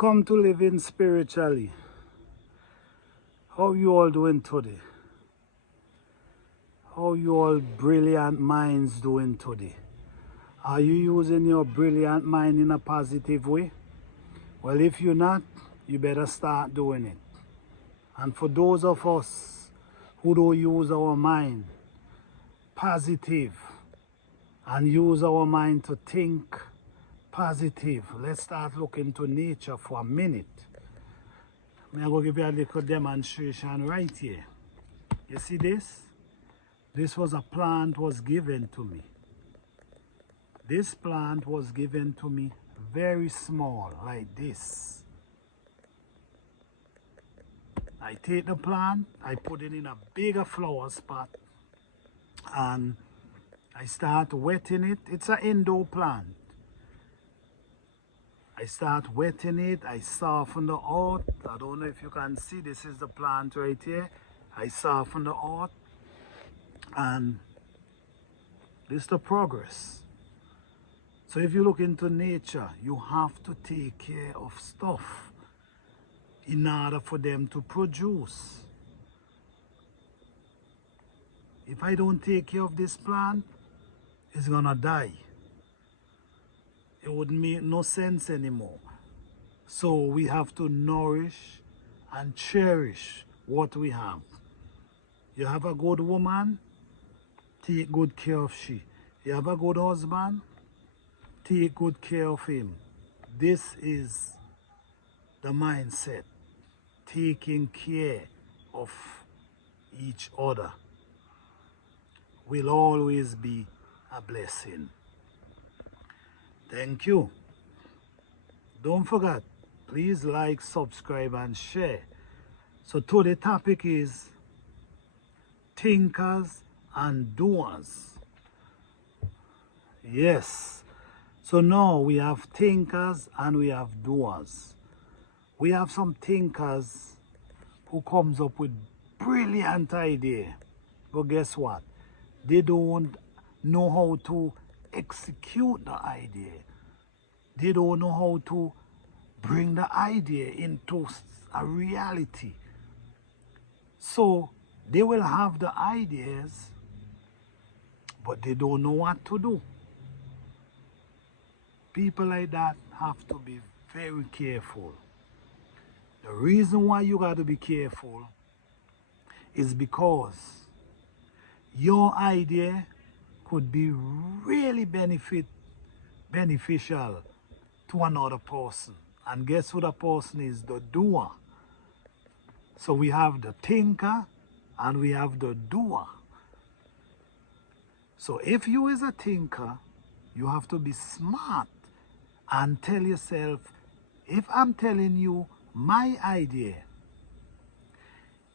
Come to living spiritually. How you all doing today? How you all brilliant minds doing today? Are you using your brilliant mind in a positive way? Well, if you're not, you better start doing it. And for those of us who don't use our mind positive and use our mind to think positive, let's start looking to nature for a minute. I'm going to give you a little demonstration right here. You see this? This was a plant was given to me. This plant was given to me very small, like this. I take the plant, I put it in a bigger flower spot, and I start wetting it. It's an indoor plant. I start wetting it, I soften the earth. I don't know if you can see, this is the plant right here. I soften the earth, and this is the progress. So if you look into nature, you have to take care of stuff in order for them to produce. If I don't take care of this plant, it's gonna die. It wouldn't make no sense anymore. So we have to nourish and cherish what we have. You have a good woman, take good care of she. You have a good husband, take good care of him. This is the mindset, taking care of each other will always be a blessing. Thank you. Don't forget, please like, subscribe, and share. So today's topic is thinkers and doers. Yes. So now we have thinkers and we have doers. We have some thinkers who comes up with brilliant idea. But guess what? They don't know how to execute the idea. They don't know how to bring the idea into a reality. So they will have the ideas, but they don't know what to do. People like that have to be very careful. The reason why you got to be careful is because your idea could be really beneficial to another person. And guess who the person is? The doer. So we have the thinker and we have the doer. So if you is a thinker, you have to be smart and tell yourself, if I'm telling you my idea,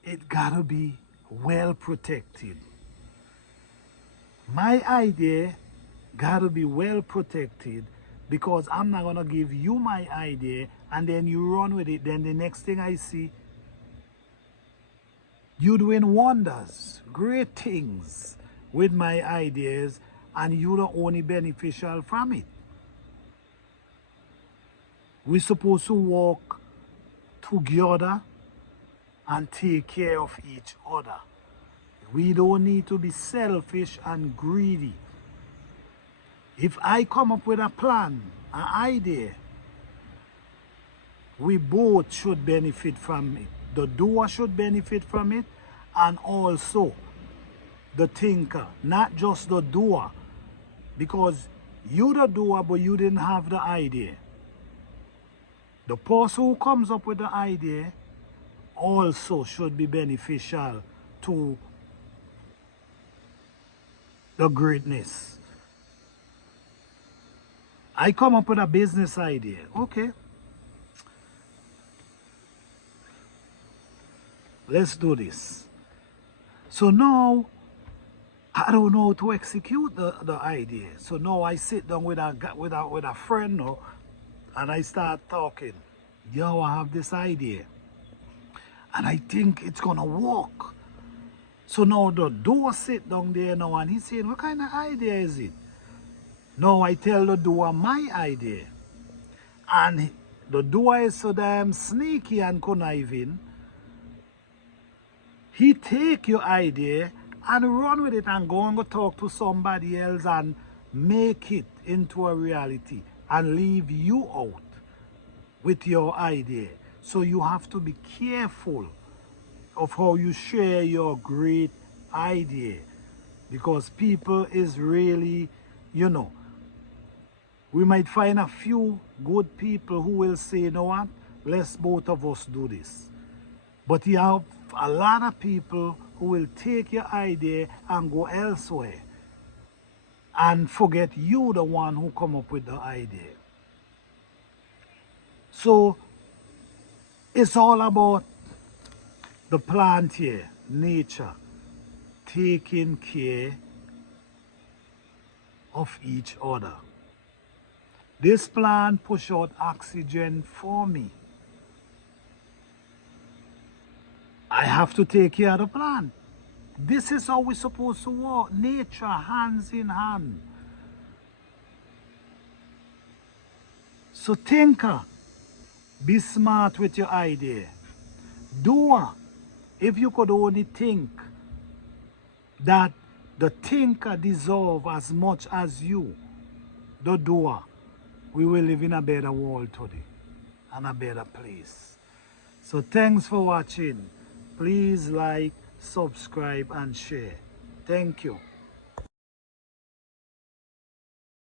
it gotta be well protected. My idea gotta be well protected, because I'm not gonna give you my idea and then you run with it. Then the next thing I see, you doing wonders, great things with my ideas, and you're the only beneficial from it. We're supposed to work together and take care of each other. We don't need to be selfish and greedy. If I come up with a plan, an idea, we both should benefit from it. The doer should benefit from it, and also the thinker, not just the doer. Because you're the doer, but you didn't have the idea. The person who comes up with the idea also should be beneficial to the greatness. I come up with a business idea. Okay. Let's do this. So now, I don't know how to execute the idea. So now I sit down with a friend now, and I start talking. Yo, I have this idea, and I think it's gonna work. So now the doer sit down there now, and he's saying, what kind of idea is it? Now I tell the doer my idea, and The doer is so damn sneaky and conniving. He take your idea and run with it and go and go talk to somebody else and make it into a reality and leave you out with your idea. So you have to be careful of how you share your great idea, because people is really, you know, we might find a few good people who will say, you know what, let's both of us do this. But you have a lot of people who will take your idea and go elsewhere and forget you, the one who come up with the idea. So it's all about the plant here, nature, taking care of each other. This plant push out oxygen for me. I have to take care of the plant. This is how we're supposed to work. Nature, hands in hand. So thinker, be smart with your idea. Doer, if you could only think that the thinker deserves as much as you, the doer, we will live in a better world today and a better place. So thanks for watching. Please like, subscribe and share. Thank you.